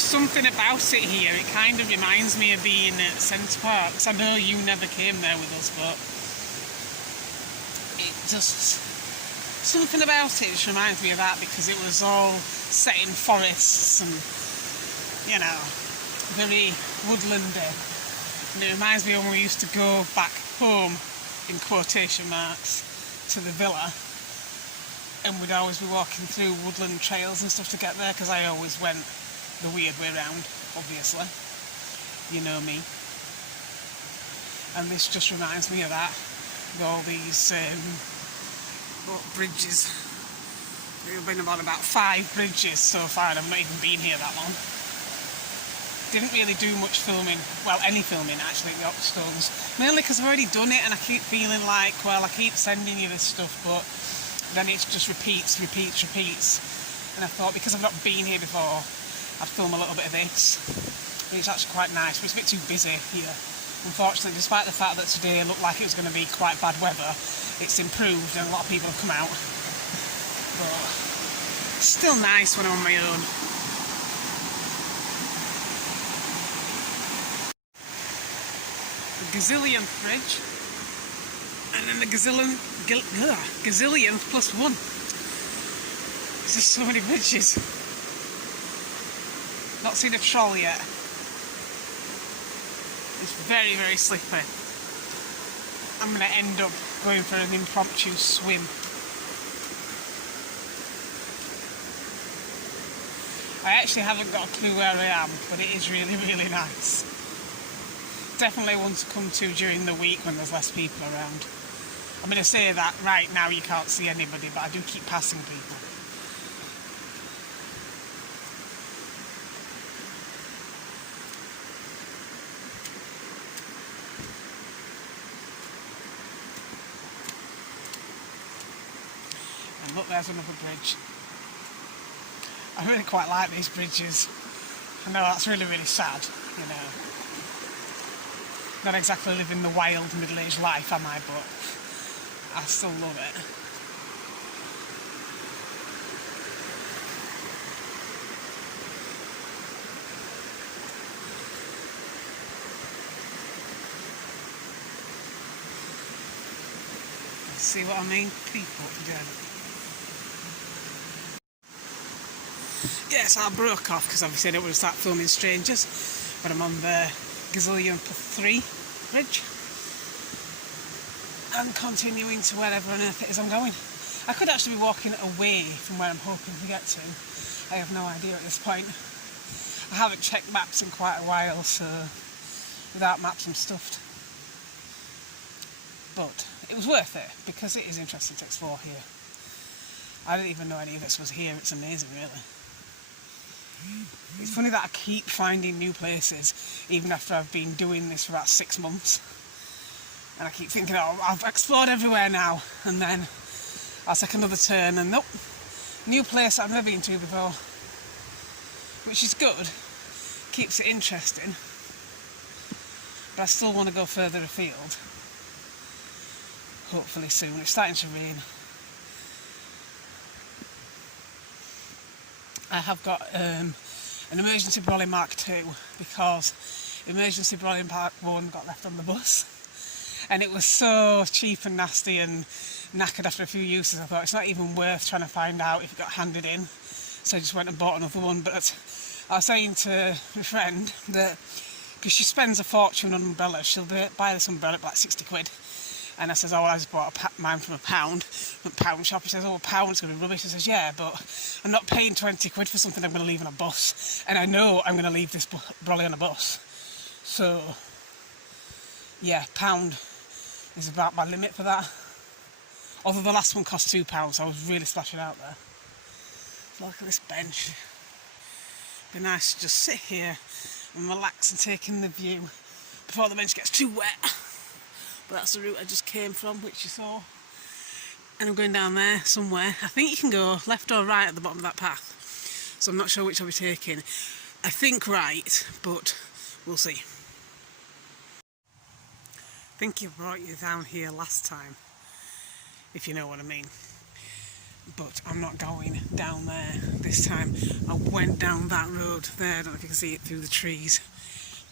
There's something about it here, it kind of reminds me of being at Centre Park. I know you never came there with us, but it just, something about it just reminds me of that, because it was all set in forests and, you know, very woodlandy. And it reminds me of when we used to go back home, in quotation marks, to the villa, and we'd always be walking through woodland trails and stuff to get there, because I always went the weird way round, obviously. You know me. And this just reminds me of that. With all these bridges. We've been on about 5 bridges so far, and I've not even been here that long. Didn't really do much filming, well, any filming actually at the Stones, mainly because I've already done it, and I keep feeling like, well, I keep sending you this stuff, but then it just repeats. And I thought, because I've not been here before, I'd film a little bit of this. And it's actually quite nice, but it's a bit too busy here. Unfortunately, despite the fact that today looked like it was going to be quite bad weather, it's improved and a lot of people have come out. But it's still nice when I'm on my own. The gazillionth bridge, and then the gazillionth plus one. There's just so many bridges. Not seen a troll yet. It's very, very slippery. I'm going to end up going for an impromptu swim. I actually haven't got a clue where I am, but it is really, really nice. Definitely one to come to during the week when there's less people around. I'm going to say that right now you can't see anybody, but I do keep passing people. And look, there's another bridge. I really quite like these bridges. I know that's really, really sad, you know. Not exactly living the wild middle-aged life, am I? But I still love it. See what I mean? People again. Yes, I broke off because obviously I don't want to start filming strangers, but I'm on the gazillionth plus 3 bridge and continuing to wherever on earth it is I'm going. I could actually be walking away from where I'm hoping to get to. I have no idea at this point. I haven't checked maps in quite a while, so without maps I'm stuffed. But it was worth it because it is interesting to explore here. I didn't even know any of this was here. It's amazing, really. It's funny that I keep finding new places even after I've been doing this for about 6 months, and I keep thinking, oh, I've explored everywhere now, and then I'll take another turn and nope, new place I've never been to before, which is good, keeps it interesting, but I still want to go further afield, hopefully soon. It's starting to rain. I have got an emergency brolly Mark II because emergency brolly Mark 1 got left on the bus, and it was so cheap and nasty and knackered after a few uses. I thought it's not even worth trying to find out if it got handed in, so I just went and bought another one. But I was saying to my friend that because she spends a fortune on umbrellas, she'll buy this umbrella at like 60 quid. And I says, oh, well, I just bought mine from a pound shop. He says, oh, a pound's going to be rubbish. I says, yeah, but I'm not paying 20 quid for something I'm going to leave on a bus. And I know I'm going to leave this brolly on a bus. So, yeah, £1 is about my limit for that. Although the last one cost £2, so I was really splashing out there. Look at this bench. It'd be nice to just sit here and relax and take in the view before the bench gets too wet. But that's the route I just came from, which you saw. And I'm going down there somewhere. I think you can go left or right at the bottom of that path. So I'm not sure which I'll be taking. I think right, but we'll see. I think I brought you down here last time, if you know what I mean. but I'm not going down there this time. I went down that road there, I don't know if you can see it through the trees,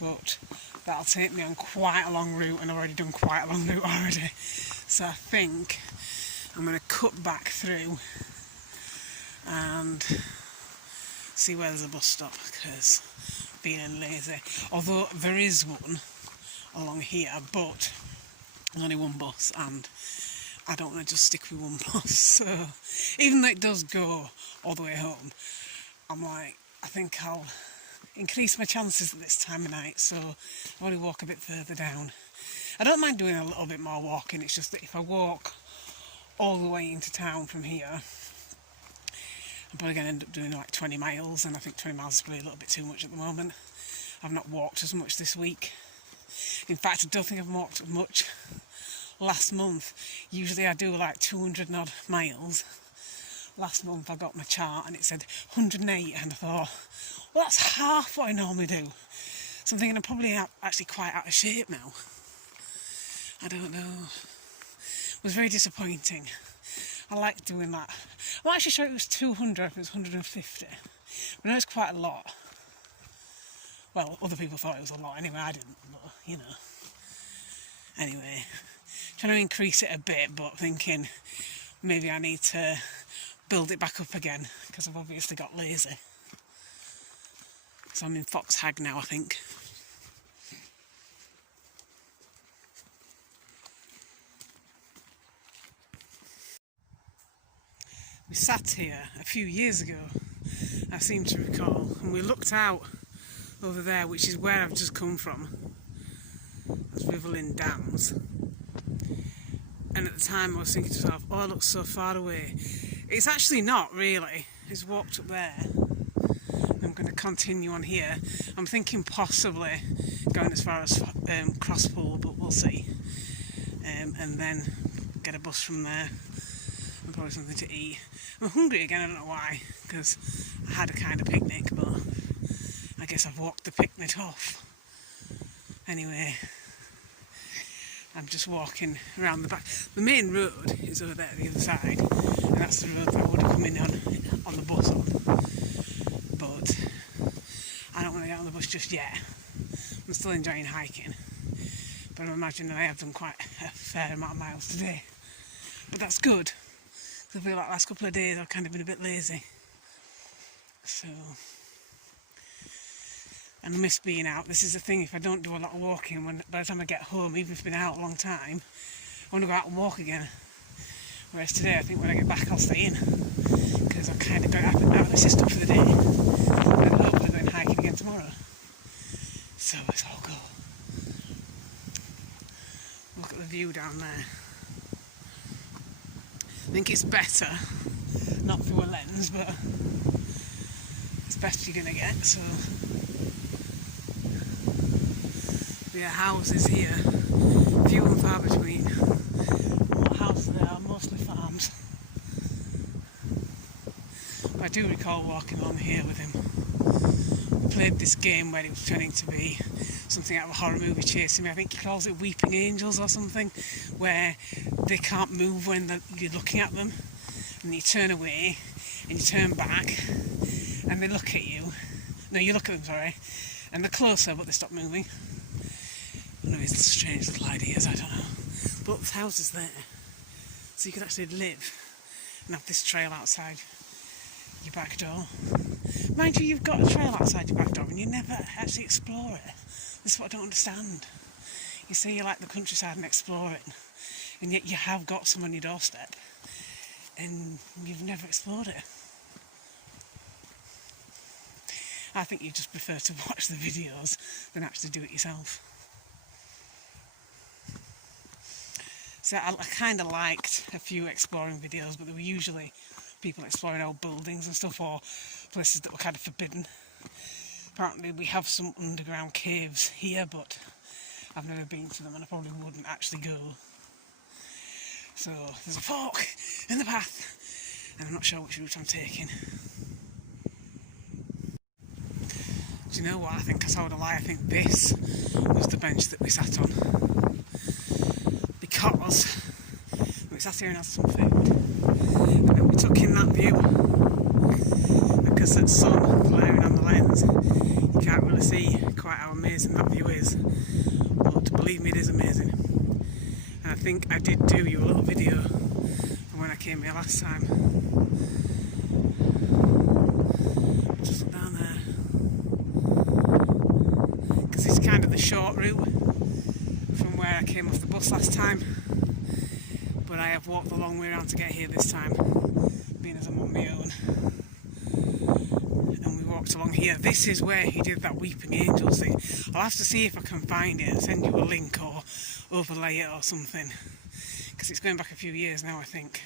but that'll take me on quite a long route, and I've already done quite a long route already. So I think I'm going to cut back through and see where there's a bus stop, because being lazy. Although there is one along here, but there's only one bus and I don't want to just stick with one bus. So even though it does go all the way home, I'm like, I think I'll increase my chances at this time of night, so I'll only walk a bit further down. I don't mind doing a little bit more walking, it's just that if I walk all the way into town from here, I'm probably going to end up doing like 20 miles, and I think 20 miles is probably a little bit too much at the moment. I've not walked as much this week. In fact, I don't think I've walked much last month. Usually I do like 200 and odd miles. Last month I got my chart and it said 108, and I thought, well, that's half what I normally do. So I'm thinking I'm probably actually quite out of shape now. I don't know. It was very disappointing. I like doing that. I'm not actually sure it was 200, if it was 150. But I know it's quite a lot. Well, other people thought it was a lot anyway, I didn't, but, you know. Anyway, trying to increase it a bit, but thinking maybe I need to build it back up again, because I've obviously got lazy. So I'm in Fox Hag now, I think. We sat here a few years ago, I seem to recall, and we looked out over there, which is where I've just come from. That's Riverlin Downs. And at the time I was thinking to myself, oh, it looks so far away. It's actually not really. It's walked up there. I'm going to continue on here. I'm thinking possibly going as far as Crosspool, but we'll see. And then get a bus from there and probably something to eat. I'm hungry again, I don't know why, because I had a kind of picnic, but I guess I've walked the picnic off. Anyway, I'm just walking around the back. The main road is over there, the other side, and that's the road that I would have come in on the bus on. But I don't want to get on the bus just yet. I'm still enjoying hiking, but I imagine that I have done quite a fair amount of miles today. But that's good, because I feel like the last couple of days I've kind of been a bit lazy. So, and I miss being out. This is the thing, if I don't do a lot of walking, by the time I get home, even if I've been out a long time, I want to go out and walk again. Whereas today, I think when I get back, I'll stay in, because I've kind of got out of the system for the day. And I'm hopefully going hiking again tomorrow. So it's all go. Look at the view down there. I think it's better, not through a lens, but it's best you're going to get, so. Yeah, houses here, few and far between. What houses there are, mostly farms. But I do recall walking along here with him. We played this game where it was turning to be something out of a horror movie chasing me. I think he calls it Weeping Angels or something, where they can't move when you're looking at them, and you turn away and you turn back and they look at you. No, you look at them, sorry, and they're closer but they stop moving. One of his strange little ideas, I don't know. But the house is there, so you could actually live and have this trail outside your back door. Mind you, you've got a trail outside your back door and you never actually explore it. This is what I don't understand. You say you like the countryside and explore it, and yet you have got some on your doorstep and you've never explored it. I think you just prefer to watch the videos than actually do it yourself. So I kind of liked a few exploring videos, but they were usually people exploring old buildings and stuff, or places that were kind of forbidden. Apparently we have some underground caves here, but I've never been to them and I probably wouldn't actually go. So there's a fork in the path and I'm not sure which route I'm taking. Do you know what? I think I told a lie. I think this was the bench that we sat on, because we sat here and had some food. And then we took in that view. Because that sun glaring on the lens, you can't really see quite how amazing that view is. But believe me, it is amazing. And I think I did do you a little video from when I came here last time. Just look down there. Because it's kind of the short route from where I came off the bus last time. But I have walked the long way around to get here this time, being as I'm on my own. And we walked along here. This is where he did that Weeping Angels thing. I'll have to see if I can find it and send you a link or overlay it or something. Because it's going back a few years now, I think.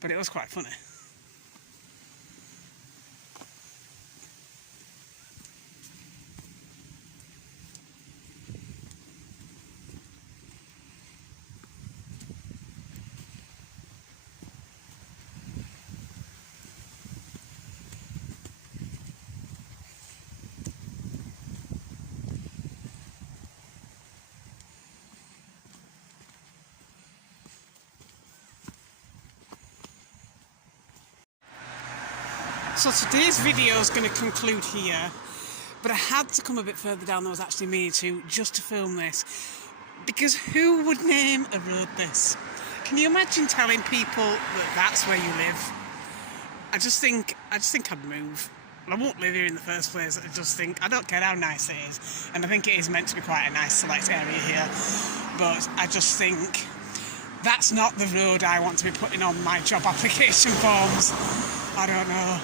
But it was quite funny. So today's video is going to conclude here, but I had to come a bit further down than I was actually meaning to, just to film this, because who would name a road this? Can you imagine telling people that that's where you live? I just think I'd move. Well, I won't live here in the first place. I just think, I don't care how nice it is, and I think it is meant to be quite a nice select area here, but I just think that's not the road I want to be putting on my job application forms. I don't know.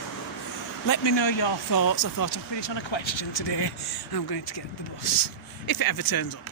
Let me know your thoughts. I thought I'd finish on a question today, and I'm going to get the bus, if it ever turns up.